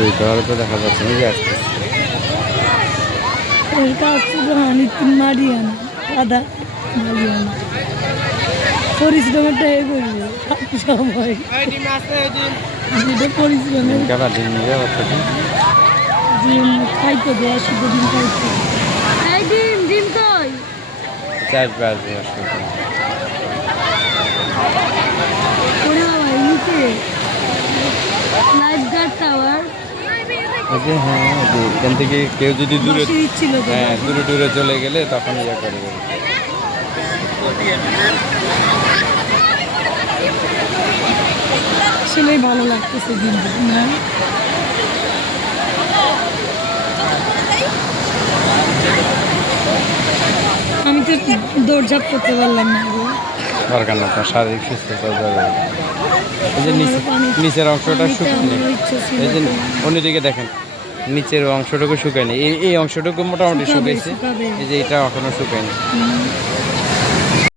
ওই তাহলে তো দেখা যাচ্ছে না যে আসতেছে। এর কাজ ছিল নিতিন মারিয়ানা আদা মারিয়ানা পরিশ্রমেরটা এ করবে সময় যেটা পরিশ্রমের ডিমটা ডিম নিবে অতটা ডিম খাইতে দেওয়া শুধু ডিম খাইতে এই ডিম ডিম কই চার বাজে আসলে ওরে বাবা এই নিচে লাইফ গার্ড টাওয়ার ওই যে হ্যাঁ ওই যে এখান থেকে কেউ যদি দূরে বসে দিচ্ছিল তো হ্যাঁ দূরে দূরে চলে গেলে তখন ইয়ে করবে। আসলেই ভালো লাগতেছে কিন্তু না আমি তো দৌড়ঝাঁপ করতে পারলাম না গো। দরকার না আপনার শারীরিক সুস্থতা দরকার। এই যে নিচের অংশটা পানিতে শুকায়নি, আমারও ইচ্ছে ছিল এই যে তো। অন্যদিকে দেখেন নিচের অংশটুকু শুকায়নি, এই অংশটুকু মোটামুটি শুকাবে, শুকাইছে, শুকাবে। এই যে এটা এখনো শুকায়নি। হুম।